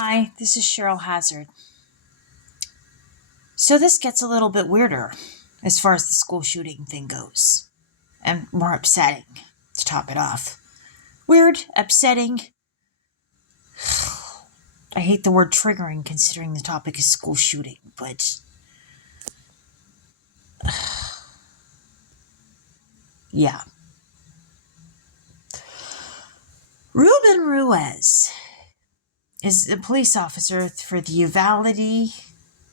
Hi, this is Cheryl Hazzard. So this gets a little bit weirder as far as the school shooting thing goes, and more upsetting to top it off. Weird, upsetting. I hate the word triggering considering the topic is school shooting, but yeah. Ruben Ruiz is a police officer for the Uvalde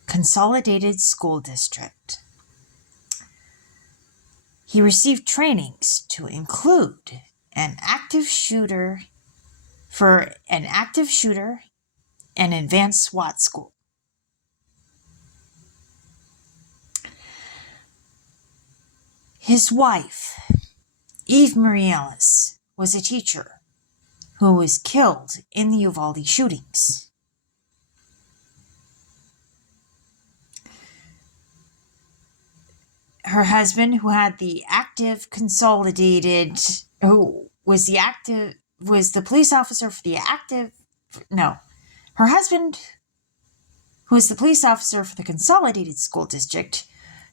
Consolidated School District. He received trainings to include an active shooter and advanced SWAT school. His wife, Eve Marie Ellis, was a teacher who was killed in the Uvalde shootings. Her husband, who had the active consolidated, who was the police officer for the active, no, her husband, who was the police officer for the Consolidated School District,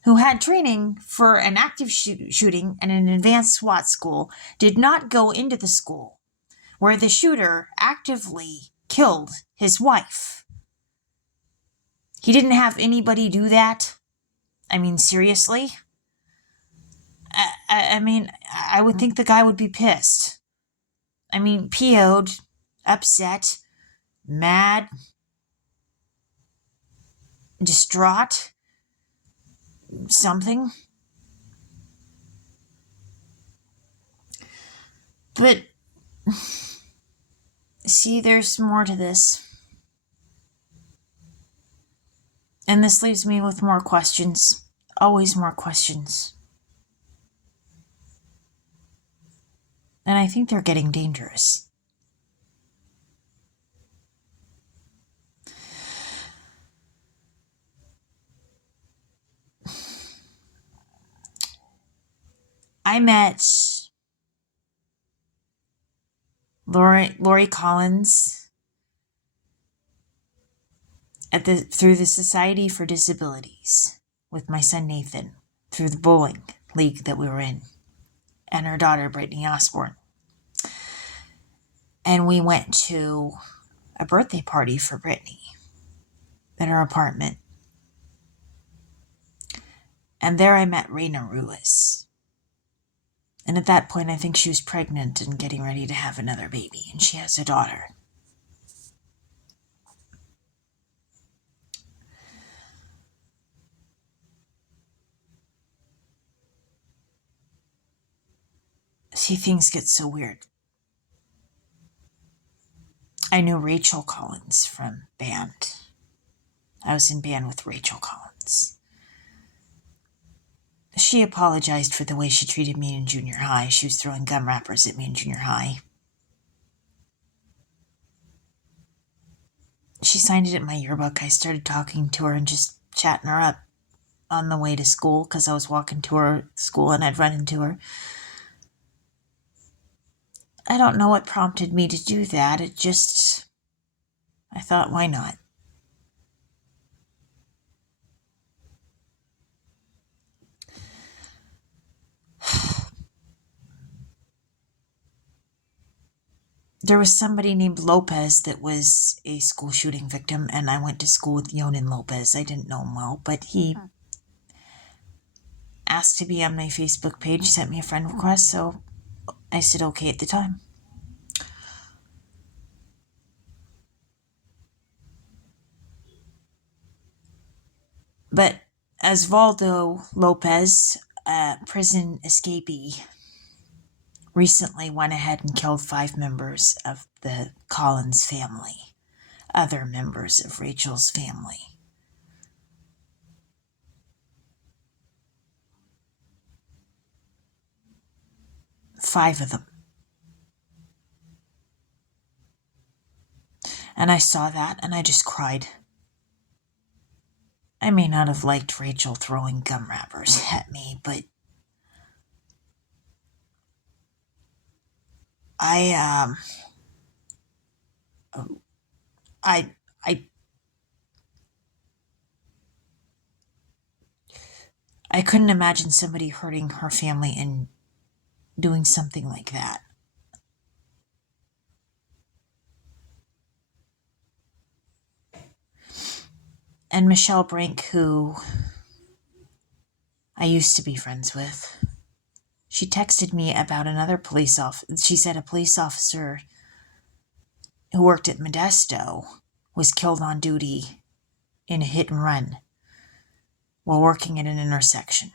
who had training for an active shooting and an advanced SWAT school, did not go into the school where the shooter actively killed his wife. He didn't have anybody do that. I mean, seriously? I would think the guy would be pissed. I mean, PO'd, upset, mad, distraught, something. But, see, there's more to this. And this leaves me with more questions. Always more questions. And I think they're getting dangerous. I met Lori Collins through the Society for Disabilities with my son Nathan through the bowling league that we were in, and her daughter Brittany Osborne. And we went to a birthday party for Brittany at her apartment. And there I met Reina Ruiz. And at that point, I think she was pregnant and getting ready to have another baby, and she has a daughter. See, things get so weird. I knew Rachel Collins from band. I was in band with Rachel Collins. She apologized for the way she treated me in junior high. She was throwing gum wrappers at me in junior high. She signed it at my yearbook. I started talking to her and just chatting her up on the way to school because I was walking to her school and I'd run into her. I don't know what prompted me to do that. I thought, why not? There was somebody named Lopez that was a school shooting victim, and I went to school with Yonan Lopez. I didn't know him well, but he asked to be on my Facebook page, sent me a friend request, so I said okay at the time. But Osvaldo Lopez, a prison escapee, recently went ahead and killed 5 members of the Collins family, other members of Rachel's family. Five of them. And I saw that and I just cried. I may not have liked Rachel throwing gum wrappers at me, but I couldn't imagine somebody hurting her family and doing something like that. And Michelle Brink, who I used to be friends with, she texted me about another police officer. She said a police officer who worked at Modesto was killed on duty in a hit and run while working at an intersection.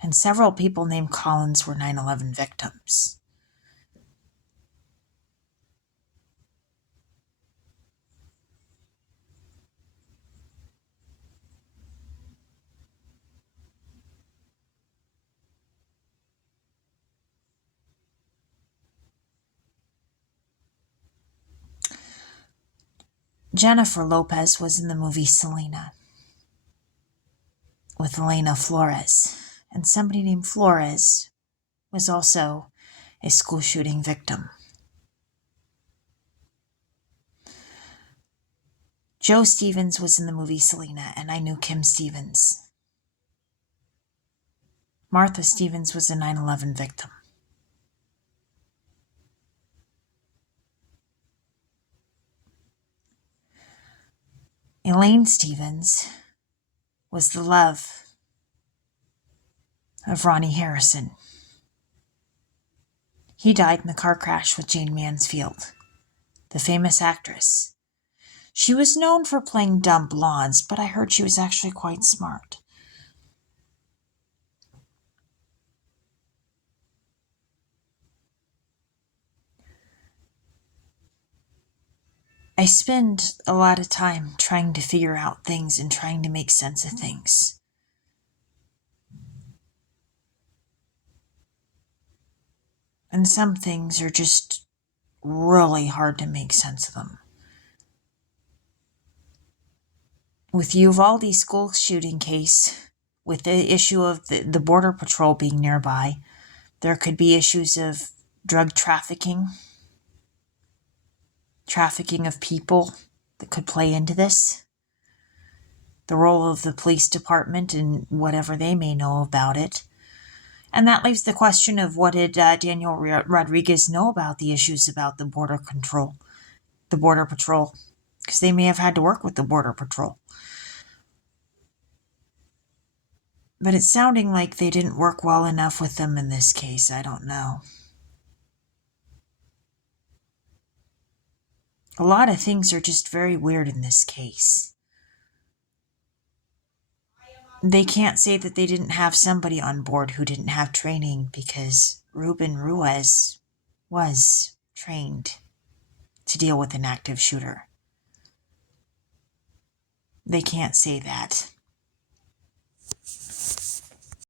And several people named Collins were 9/11 victims. Jennifer Lopez was in the movie Selena with Elena Flores, and somebody named Flores was also a school shooting victim. Joe Stevens was in the movie Selena, and I knew Kim Stevens. Martha Stevens was a 9/11 victim. Elaine Stevens was the love of Ronnie Harrison. He died in the car crash with Jane Mansfield, the famous actress. She was known for playing dumb blondes, but I heard she was actually quite smart. I spend a lot of time trying to figure out things and trying to make sense of things. And some things are just really hard to make sense of them. With Uvalde School shooting case, with the issue of the Border Patrol being nearby, there could be issues of drug trafficking of people that could play into this. The role of the police department and whatever they may know about it. And that leaves the question of what did Daniel Rodriguez know about the issues about the Border Patrol, because they may have had to work with the Border Patrol. But it's sounding like they didn't work well enough with them in this case. I don't know. A lot of things are just very weird in this case. They can't say that they didn't have somebody on board who didn't have training, because Ruben Ruiz was trained to deal with an active shooter. They can't say that.